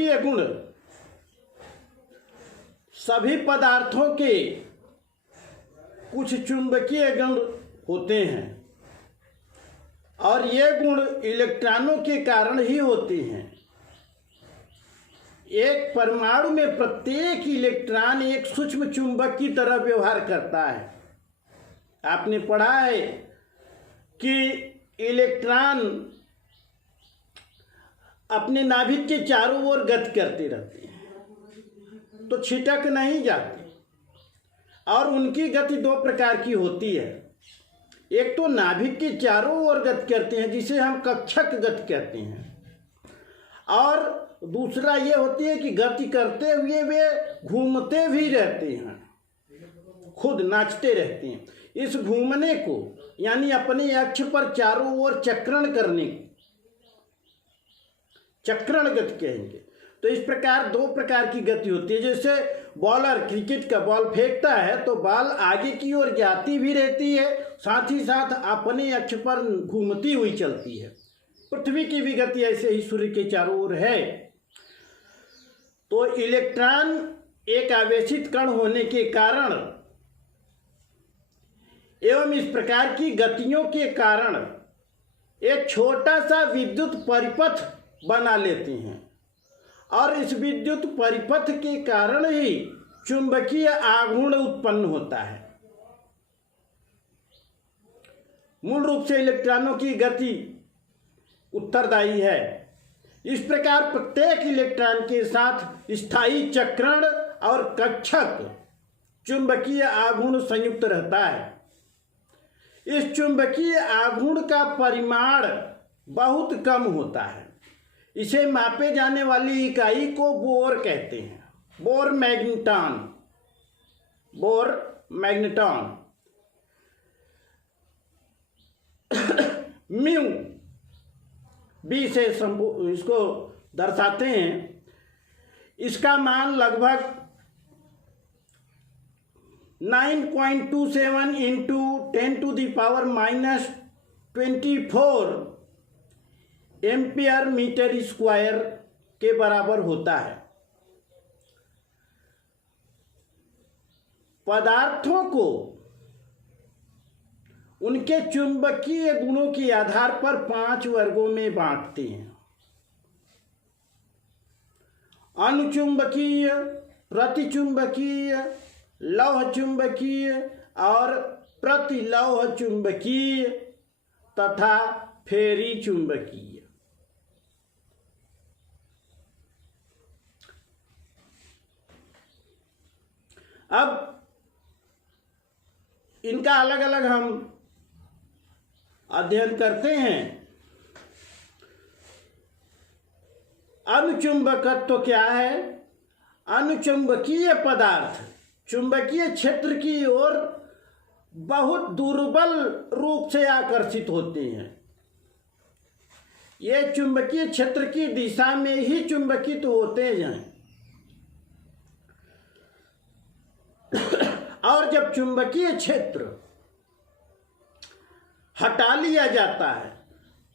ये गुण सभी पदार्थों के कुछ चुंबकीय गुण होते हैं और ये गुण इलेक्ट्रॉनों के कारण ही होते हैं। एक परमाणु में प्रत्येक इलेक्ट्रॉन एक सूक्ष्म चुंबक की तरह व्यवहार करता है। आपने पढ़ा है कि इलेक्ट्रॉन अपने नाभिक के चारों ओर गति करते रहते हैं तो छिटक नहीं जाते, और उनकी गति दो प्रकार की होती है। एक तो नाभिक के चारों ओर गति करते हैं जिसे हम कक्षक गति कहते हैं, और दूसरा ये होती है कि गति करते हुए वे घूमते भी रहते हैं, खुद नाचते रहते हैं। इस घूमने को यानी अपने अक्ष पर चारों ओर चक्रण करने को चक्रण गति कहेंगे। तो इस प्रकार दो प्रकार की गति होती है। जैसे बॉलर क्रिकेट का बॉल फेंकता है तो बॉल आगे की ओर जाती भी रहती है, साथ ही साथ अपने अक्ष पर घूमती हुई चलती है। पृथ्वी की भी गति ऐसे ही सूर्य के चारों ओर है। तो इलेक्ट्रॉन एक आवेशित कण होने के कारण एवं इस प्रकार की गतियों के कारण एक छोटा सा विद्युत परिपथ बना लेते हैं, और इस विद्युत परिपथ के कारण ही चुंबकीय आघूर्ण उत्पन्न होता है। मूल रूप से इलेक्ट्रॉनों की गति उत्तरदायी है। इस प्रकार प्रत्येक इलेक्ट्रॉन के साथ स्थायी चक्रण और कक्षक चुंबकीय आघूर्ण संयुक्त रहता है। इस चुंबकीय आघूर्ण का परिमाण बहुत कम होता है। इसे मापे जाने वाली इकाई को बोर कहते हैं, Bohr magneton. Bohr magneton mu B से इसको दर्शाते हैं। इसका मान लगभग 9.27 इंटू 10⁻⁻24 एम्पियर मीटर स्क्वायर के बराबर होता है। पदार्थों को उनके चुंबकीय गुणों के आधार पर 5 वर्गों में बांटते हैं। अनुचुंबकीय, प्रतिचुंबकीय, लौह चुंबकीय और प्रतिलौह चुंबकीय तथा फेरी चुंबकीय। अब इनका अलग अलग हम अध्ययन करते हैं। अनुचुंबकत्व क्या है? अनुचुंबकीय पदार्थ चुंबकीय क्षेत्र की ओर बहुत दुर्बल रूप से आकर्षित होते हैं। ये चुंबकीय क्षेत्र की दिशा में ही चुंबकित होते हैं, और जब चुंबकीय क्षेत्र हटा लिया जाता है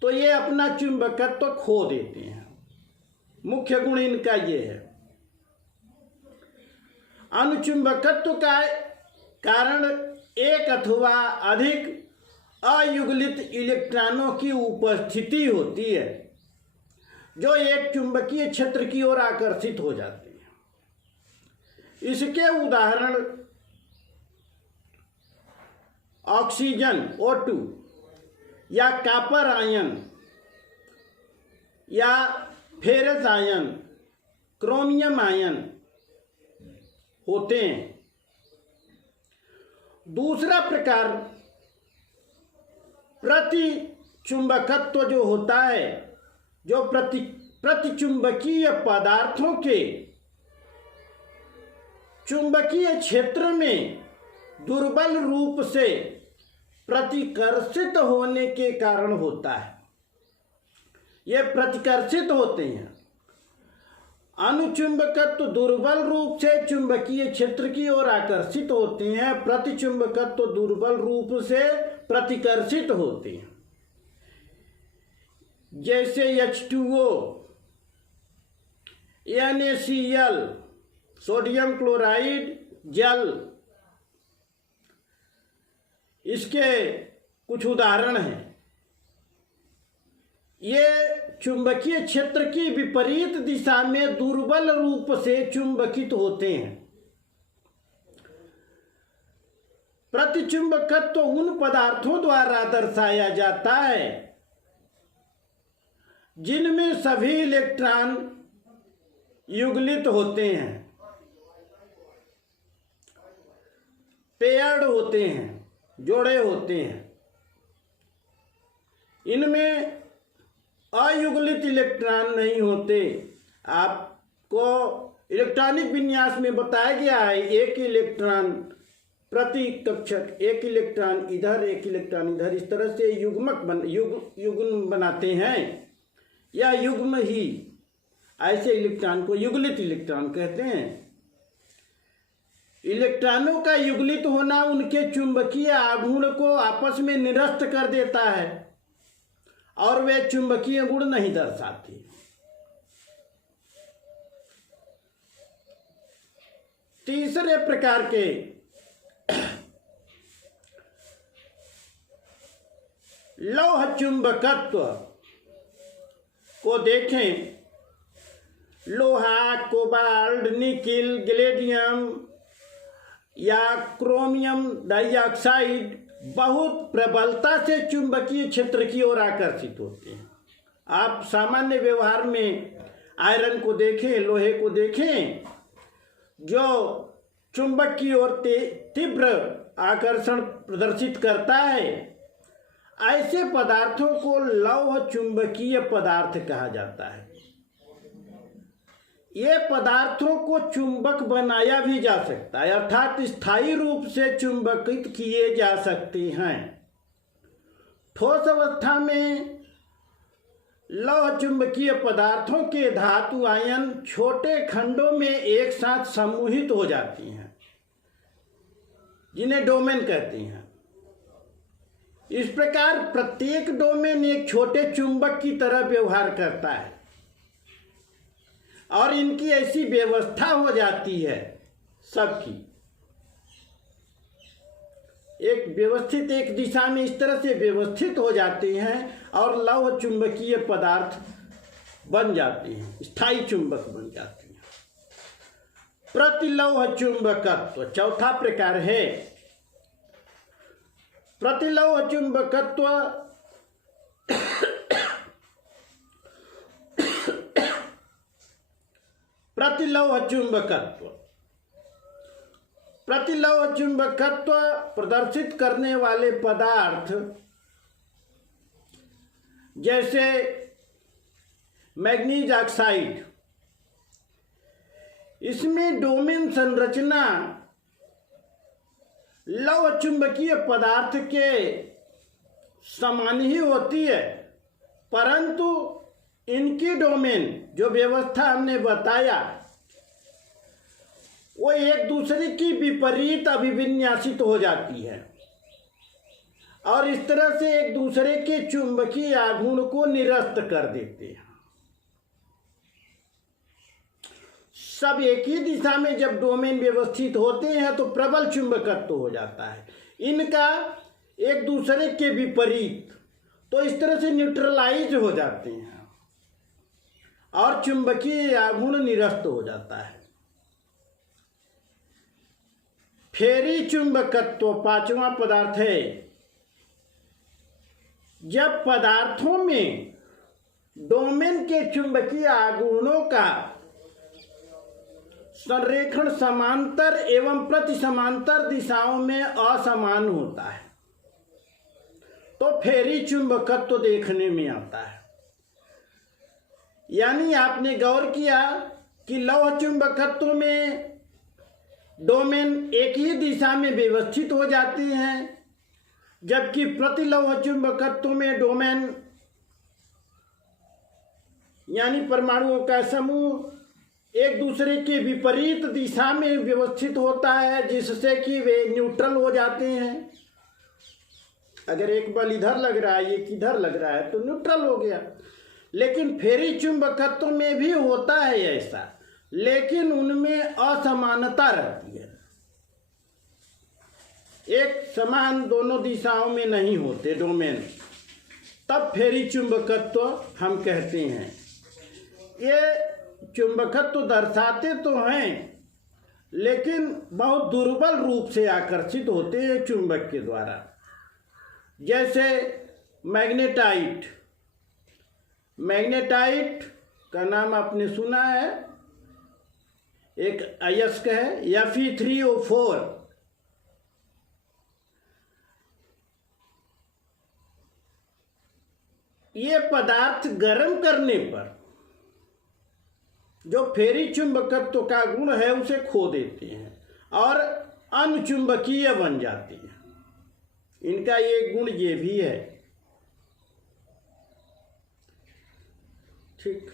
तो ये अपना चुंबकत्व खो देते हैं। मुख्य गुण इनका ये है। अनुचुंबकत्व का कारण एक अथवा अधिक अयुगलित इलेक्ट्रॉनों की उपस्थिति होती है जो एक चुंबकीय क्षेत्र की ओर आकर्षित हो जाते हैं। इसके उदाहरण ऑक्सीजन O2 या कॉपर आयन या फेरस आयन, क्रोमियम आयन होते हैं। दूसरा प्रकार प्रतिचुंबकत्व जो होता है, जो प्रतिचुंबकीय पदार्थों के चुंबकीय क्षेत्र में दुर्बल रूप से प्रतिकर्षित होने के कारण होता है। ये प्रतिकर्षित होते हैं। अनुचुंबकत्व दुर्बल रूप से चुंबकीय क्षेत्र की ओर आकर्षित होते हैं, प्रतिचुंबकत्व दुर्बल रूप से प्रतिकर्षित होते हैं। जैसे H2O NaCl, सोडियम क्लोराइड जल, इसके कुछ उदाहरण हैं। ये चुंबकीय क्षेत्र की विपरीत दिशा में दुर्बल रूप से चुंबकित होते हैं। प्रतिचुंबकत्व उन पदार्थों द्वारा दर्शाया जाता है जिनमें सभी इलेक्ट्रॉन युगलित होते हैं, पेयर्ड होते हैं, जोड़े होते हैं। इनमें अयुगलित इलेक्ट्रॉन नहीं होते। आपको इलेक्ट्रॉनिक विन्यास में बताया गया है, एक इलेक्ट्रॉन प्रति कक्षक, एक इलेक्ट्रॉन इधर, एक इलेक्ट्रॉन इधर, इस तरह से युग्म बनाते हैं या युग्म ही। ऐसे इलेक्ट्रॉन को युगलित इलेक्ट्रॉन कहते हैं। इलेक्ट्रॉनों का युगलित होना उनके चुंबकीय आघूर्ण को आपस में निरस्त कर देता है और वे चुंबकीय गुण नहीं दर्शाती। तीसरे प्रकार के लौह चुंबकत्व को देखें। लोहा, कोबाल्ट, निकिल, गैलेडियम या क्रोमियम डाइऑक्साइड बहुत प्रबलता से चुंबकीय क्षेत्र की ओर आकर्षित होते हैं। आप सामान्य व्यवहार में आयरन को देखें, लोहे को देखें, जो चुंबक की ओर तीव्र आकर्षण प्रदर्शित करता है। ऐसे पदार्थों को लौह चुंबकीय पदार्थ कहा जाता है। ये पदार्थों को चुंबक बनाया भी जा सकता है, अर्थात स्थायी रूप से चुंबकित किए जा सकते हैं। ठोस अवस्था में लौह चुंबकीय पदार्थों के धातु आयन छोटे खंडों में एक साथ समूहित हो जाती हैं, जिन्हें डोमेन कहते हैं। इस प्रकार प्रत्येक डोमेन एक छोटे चुंबक की तरह व्यवहार करता है और इनकी ऐसी व्यवस्था हो जाती है सबकी, एक व्यवस्थित, एक दिशा में इस तरह से व्यवस्थित हो जाते हैं और लौह चुंबकीय पदार्थ बन जाते हैं, स्थायी चुंबक बन जाते हैं। प्रतिलौह चुंबकत्व चौथा प्रकार है। प्रतिलौह चुंबकत्व प्रतिलौह चुंबकत्व प्रतिलौह चुंबकत्व प्रदर्शित करने वाले पदार्थ जैसे मैग्नीज ऑक्साइड, इसमें डोमेन संरचना लौह चुंबकीय पदार्थ के समान ही होती है, परंतु इनकी डोमेन जो व्यवस्था हमने बताया वो एक दूसरे की विपरीत अभिविन्यासित हो जाती है और इस तरह से एक दूसरे के चुंबकीय आघूर्ण को निरस्त कर देते हैं। सब एक ही दिशा में जब डोमेन व्यवस्थित होते हैं तो प्रबल चुंबकत्व हो जाता है। इनका एक दूसरे के विपरीत, तो इस तरह से न्यूट्रलाइज हो जाते हैं और चुंबकीय आघूर्ण निरस्त हो जाता है। फेरी चुंबकत्व पांचवा पदार्थ है। जब पदार्थों में डोमेन के चुंबकीय आघूर्णों का संरेखण समांतर एवं प्रति समांतर दिशाओं में असमान होता है तो फेरी चुंबकत्व देखने में आता है। यानी आपने गौर किया कि लौह चुंबकत्व में डोमेन एक ही दिशा में व्यवस्थित हो जाते हैं, जबकि प्रतिलौह चुंबकत्व में डोमेन यानी परमाणुओं का समूह एक दूसरे के विपरीत दिशा में व्यवस्थित होता है, जिससे कि वे न्यूट्रल हो जाते हैं। अगर एक बल इधर लग रहा है, एक इधर लग रहा है तो न्यूट्रल हो गया। लेकिन फेरी चुंबकत्व में भी होता है ऐसा, लेकिन उनमें असमानता रहती है, एक समान दोनों दिशाओं में नहीं होते डोमेन, तब फेरी चुंबकत्व हम कहते हैं। ये चुंबकत्व दर्शाते तो हैं, लेकिन बहुत दुर्बल रूप से आकर्षित होते हैं चुंबक के द्वारा। जैसे मैग्नेटाइट, मैग्नेटाइट का नाम आपने सुना है, एक अयस्क है Fe3O4। ये पदार्थ गर्म करने पर जो फेरी चुंबकत्व का गुण है उसे खो देते हैं और अनचुंबकीय बन जाते हैं। इनका ये गुण ये भी है। ठीक।